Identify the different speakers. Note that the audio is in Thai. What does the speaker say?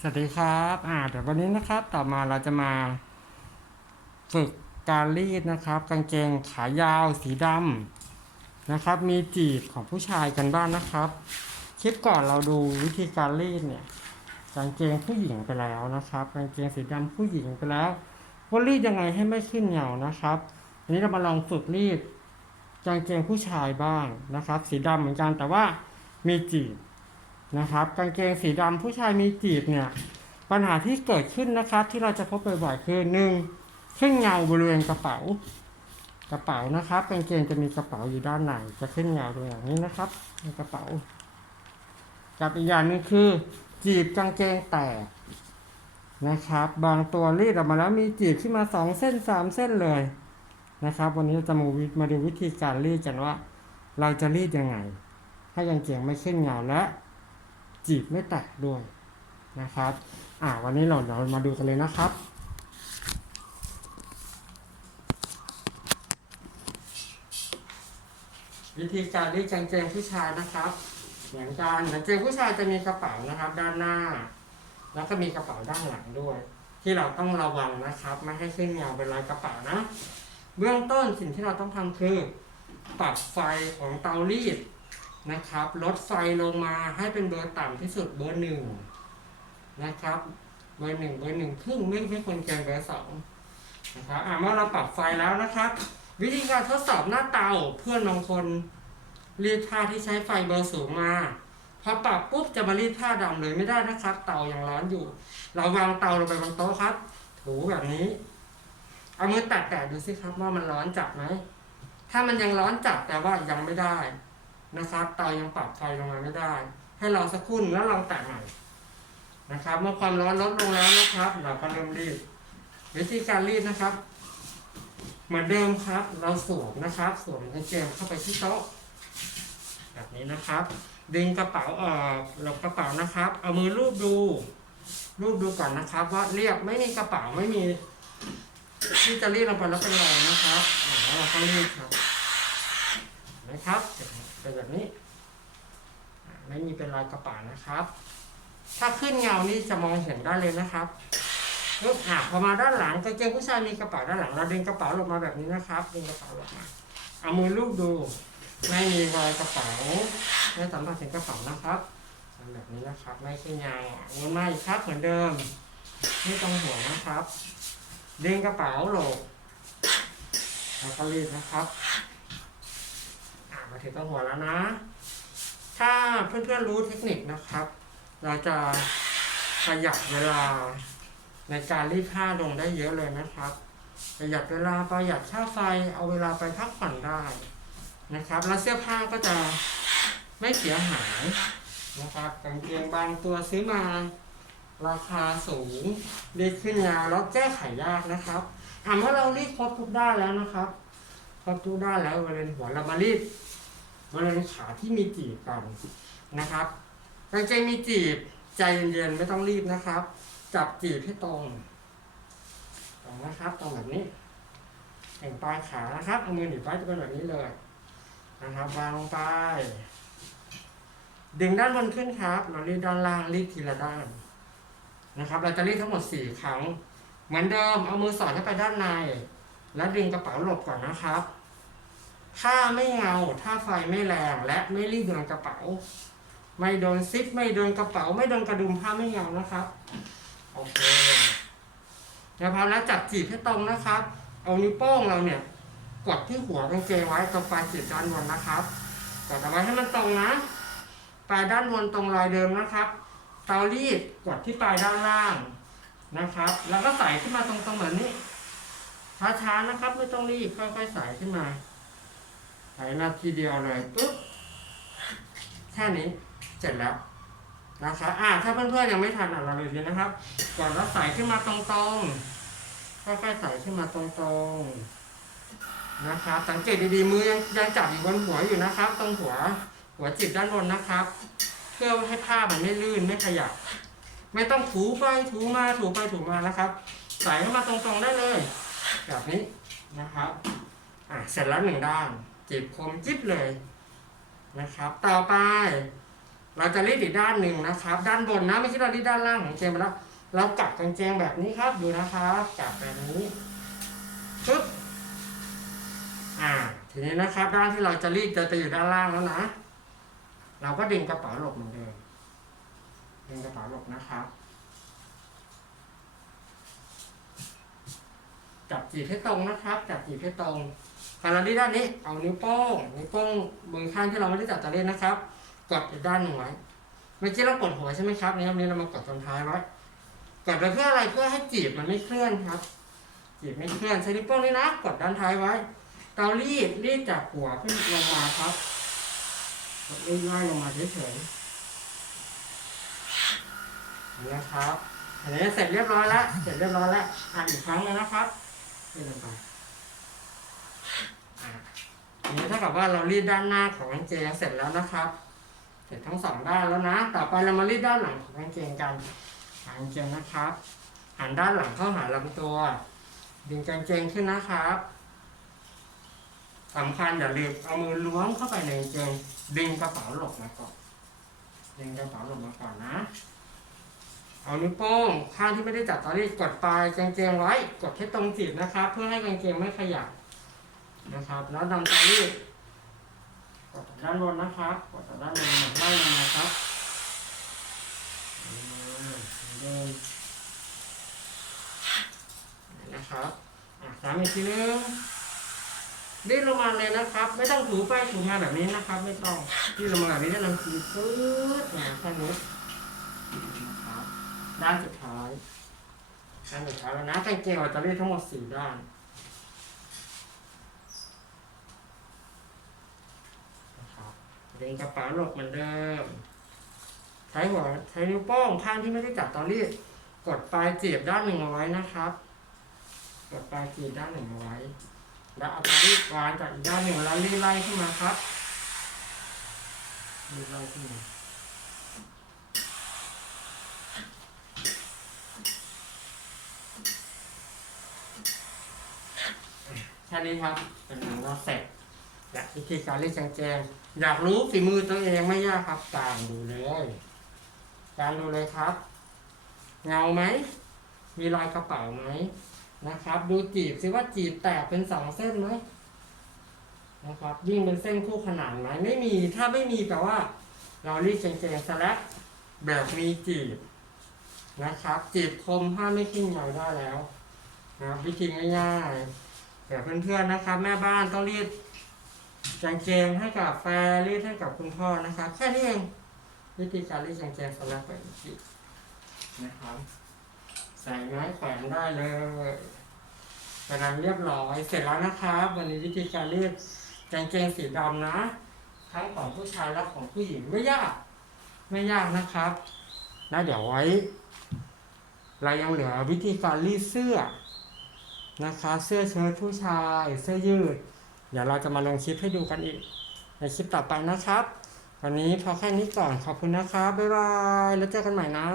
Speaker 1: สวัสดีครับอ่าเดี๋ยววันนี้นะครับ ต่อมาเราจะมาฝึกการรีดนะครับ กางเกงขายาวสีดำนะครับ มีจีบของผู้ชายกันบ้างนะครับ คลิปก่อนเราดูวิธีการรีดเนี่ย กางเกงผู้หญิงไปแล้วนะครับ กางเกงสีดำผู้หญิงไปแล้วว่ารีดยังไงให้ไม่ขึ้นเหงานะครับวันนี้เรามาลองฝึกรีดกางเกงผู้ชายบ้างนะครับ สีดำเหมือนกันแต่ว่ามีจีบ นะครับ กางเกงสีดำผู้ชายมีจีบเนี่ยปัญหาที่เกิดขึ้นนะครับ ที่เราจะพบบ่อยๆคือหนึ่งขึ้นเงาบริเวณกระเป๋า กระเป๋านะครับกางเกงจะมีกระเป๋าอยู่ด้านในจะขึ้นเงาตรงอย่างนี้นะครับในกระเป๋า กับอีกอย่างนึงคือ จีบกางเกงแตกนะครับ บางตัวรีดออกมาแล้วมีจีบขึ้นมาสองเส้นสามเส้นเลยนะครับ วันนี้จะมาวิมาดูวิธีการรีดกันว่า เราจะรีดยังไง ให้กางเกงไม่ขึ้นเงาและ จีบไม่แตกด้วยนะครับ อ่าวันนี้เราเรามาดูกันเลยนะครับ วิธีการรีดกางเกงผู้ชายนะครับเหมือนกันกางเกงผู้ชายจะมีกระเป๋านะครับ ด้านหน้า แล้วก็มีกระเป๋าด้านหลังด้วย ที่เราต้องระวังนะครับ ไม่ให้ขึ้นเงาเป็นรอยกระเป๋านะ เบื้องต้นสิ่งที่เราต้องทำคือ ปรับไฟของเตารีด นะครับลดไฟลงมาให้เป็นเบอร์ต่ำที่สุดเบอร์หนึ่งนะครับเบอร์หนึ่งเบอร์หนึ่งครึ่งไม่ไม่ควรเกินเบอร์สองนะครับอ่าเมื่อเราปรับไฟแล้วนะครับ วิธีการทดสอบหน้าเตาเพื่อนบางคนรีดผ้าที่ใช้ไฟเบอร์สูงมาพอปรับปุ๊บจะมารีดผ้าดำเลยไม่ได้นะครับ เตายังร้อนอยู่ เราวางเตาลงไปบนโต๊ะครับ ถูแบบนี้ เอามือแตะๆดูสิครับว่ามันร้อนจัดไหมถ้ามันยังร้อนจัดแต่ว่ายังไม่ได้ นะครับเตายังปรับไฟลงมาไม่ได้ ให้เราสักครู่หนึ่งแล้วลองแตะใหม่นะครับ เมื่อความร้อนลดลงแล้วนะครับ เราก็เริ่มรีดวิธีการรีดนะครับ เหมือนเดิมครับ เราสวมนะครับ สวมกางเกงเข้าไปที่โต๊ะแบบนี้นะครับ ดึงกระเป๋าออกหลบกระเป๋านะครับ เอามือลูบดูลูบดูก่อนนะครับ ว่าเรียบไม่มีกระเป๋าไม่มี ที่จะรีดลงไปแล้วเป็นรอยนะครับแล้วเราก็รีดครับ นะครับเป็นแบบนี้ไม่มีเป็นรอยกระป๋านะครับ ถ้าขึ้นเงานี่จะมองเห็นได้เลยนะครับปึ๊บอะพอมาด้านหลังกางเกงผู้ชายมีกระเป๋าด้านหลังเราดึงกระเป๋าลงมาแบบนี้นะครับดึงกระเป๋าลงมาเอามือลูบดู ไม่มีรอยกระเป๋าไม่สัมผัสถึงกระเป๋านะครับแบบนี้นะครับ ไม่ขึ้นเงาอะวนมาอีกครับเหมือนเดิมไม่ต้องห่วงนะครับดึงกระเป๋าหลบแล้วก็รีดนะครับ ถึงต้นหัวแล้วนะ ถ้าเพื่อนๆรู้เทคนิคนะครับ เราจะประหยัดเวลาในการรีดผ้าลงได้เยอะเลยนะครับ ประหยัดเวลาประหยัดค่าไฟเอาเวลาไปพักผ่อนได้นะครับ แล้วเสื้อผ้าก็จะไม่เสียหายนะครับกางเกงบางตัวซื้อมา ราคาสูงรีดขึ้นยาวแล้วแก้ไขยากนะครับอ่าเมื่อเรารีดครบทุกด้านแล้วนะครับครบทุกด้านแล้วบริเวณหัวเรามารีด บริเวณขาที่มีจีบกันนะครับกางเกงมีจีบใจเย็นๆไม่ต้องรีบนะครับ จับจีบให้ตรงตรงนะครับตรงแบบนี้แห่งปลายขานะครับเอามือหนีบไว้จะเป็นแบบนี้เลยนะครับวางลงไป ดึงด้านบนขึ้นครับ เรารีดด้านล่างรีดทีละด้านนะครับ เราจะรีดทั้งหมดสี่ครั้ง เหมือนเดิมเอามือสอดเข้าไปด้านใน แล้วดึงกระเป๋าหลบก่อนนะครับ ถ้าไม่เงา ถ้าไฟไม่แรงและไม่รีบโดนกระเป๋า ไม่โดนซิปไม่โดนกระเป๋า ไม่โดนกระดุมผ้าไม่เงานะครับโอเคนะครับแล้วจับจีบให้ตรงนะครับ เอานิ้วโป้งเราเนี่ย กดที่หัวกางเกงไว้ตรงปลายจีบด้านบนนะครับกดเอาไว้ให้มันตรงนะปลายด้านบนตรงรอยเดิมนะครับ เตารีดกดที่ปลายด้านล่างนะครับ แล้วก็ใส่ขึ้นมาตรงๆแบบนี้ช้าๆนะครับ ไม่ต้องรีบค่อยๆใส่ขึ้นมา ใส่นาทีเดียวเลยปุ๊บแค่นี้เสร็จแล้วนะครับอ่าถ้าเพื่อนๆยังไม่ทันอะเราเลยดีนะครับ ก่อนแล้วใส่ขึ้นมาตรงๆค่อยๆใส่ขึ้นมาตรงๆนะครับสังเกตดีๆมือยังยังจับอยู่บนหัวอยู่นะครับ ตรงหัวหัวจิบด้านบนนะครับ เพื่อให้ผ้ามันไม่ลื่นไม่ขยับ ไม่ต้องถูไปถูมาถูไปถูมานะครับ ใส่เข้ามาตรงๆได้เลย แบบนี้นะครับ อะเสร็จแล้วหนึ่งด้าน จีบคมจิ๊บเลยนะครับ ต่อไป เราจะรีดอีกด้านหนึ่งนะครับ ด้านบนนะไม่ใช่เรารีดด้านล่างของเกงมแล้วเรากลับกางเกงแบบนี้ครับดูนะครับกลับแบบนี้ปึ๊บอ่า ทีนี้นะครับ ด้านที่เราจะรีดจะไปอยู่ด้านล่างแล้วนะ เราก็ดึงกระเป๋าหลบเหมือนเดิมดึงกระเป๋าหลบนะครับ จับจีบให้ตรงนะครับ จับจีบให้ตรงพอเรารีดด้านนี้เอานิ้วโป้งนิ้วโป้งมือข้างที่เราไม่ได้จับตะเล่นนะครับ กดอีกด้านหนึ่งไว้เมื่อกี้เรากดหัวใช่ไหมครับนี่ครับนี้เรามากดตรงท้ายไว้กดไปเพื่ออะไรเพื่อให้จีบมันไม่เคลื่อนครับ จีบไม่เคลื่อนใช้นิ้วโป้งนี่นะกดด้านท้ายไว้เตารีดรีดจากหัวขึ้นลงมาครับกดรีดไล่ลงมาเฉยๆนี่นะครับอันนี้เสร็จเรียบร้อยแล้วเสร็จเรียบร้อยแล้วอ่านอีกครั้งเลยนะครับ นี่ลงไปอะอันนี้เท่ากับว่าเรารีดด้านหน้าของกางเกงเสร็จแล้วนะครับ เสร็จทั้งสองด้านแล้วนะ ต่อไปเรามารีดด้านหลังของกางเกงกันหางกางเกงนะครับ หันด้านหลังเข้าหาลำตัว ดึงกางเกงขึ้นนะครับสำคัญอย่าลืมเอามือล้วงเข้าไปในกางเกงดึงกระเป๋าหลบมาก่อนดึงกระเป๋าหลบมาก่อนนะ เอานิ้วโป้งข้างที่ไม่ได้จับตอนนี้กดปลายกางเกงไว้ กดให้ตรงจีบนะครับ เพื่อให้กางเกงไม่ขยับนะครับ แล้วนำตอรี่กดด้านบนนะครับ กดด้านบนมาไล่ลงมาครับเดินนะครับสามอีกทีนึงดิ้นลงมาเลยนะครับ ไม่ต้องถูไปถูมาแบบนี้นะครับ ไม่ต้องดิ้นลงมาแบบนี้ได้ลงทีปื๊ดแค่นี้ ด้านสุดท้ายด้านสุดท้ายแล้วนะกางเกงเราจะเรียกทั้งหมดสี่ด้านนะครับดึงกระเป๋าหลบเหมือนเดิม ใช้หัวใช้นิ้วโป้งข้างที่ไม่ได้จับตอรี่กดปลายจีบด้านหนึ่งเอาไว้นะครับ กดปลายจีบด้านหนึ่งเอาไว้ แล้วเอาตอรี่วางจากอีกด้านหนึ่งแล้วรีไล่ขึ้นมาครับรีไล่ขึ้นมา นี้ครับเป็นอันว่าเสร็จและวิธีการเล่นแจงๆอยากรู้ฝีมือตัวเองไม่ยากครับกางดูเลยกางดูเลยครับ เงาไหม มีรอยกระเป๋าไหมนะครับ ดูจีบซิว่าจีบแตกเป็นสองเส้นไหมนะครับยิ่งเป็นเส้นคู่ขนานไหมไม่มีถ้าไม่มีแปลว่า เรารีดแจงๆสแลกแบบมีจีบนะครับ จีบคมห้าไม่ขึ้นเงาได้แล้วนะครับวิธีง่ายๆ แต่เพื่อนๆนะครับ แม่บ้านต้องรีดกางเกงให้กับแฟนรีดให้กับคุณพ่อนะครับ แค่นี้เองวิธีการรีดกางเกงสลับแบบนี้นะครับใส่ไม้แขวนได้เลยกระดานเรียบร้อยเสร็จแล้วนะครับ วันนี้วิธีการรีดกางเกงสีดำนะทั้งของผู้ชายและของผู้หญิงไม่ยาก ไม่ยากนะครับแล้วเดี๋ยวไว้เรายังเหลือวิธีการรีดเสื้อ นะคะ เสื้อเชิ้ตผู้ชาย เสื้อยืด เดี๋ยวเราจะมาลงคลิปให้ดูกันอีก ในคลิปต่อไปนะครับ วันนี้พอแค่นี้ก่อนขอบคุณนะครับบ๊ายบายแล้วเจอกันใหม่นะ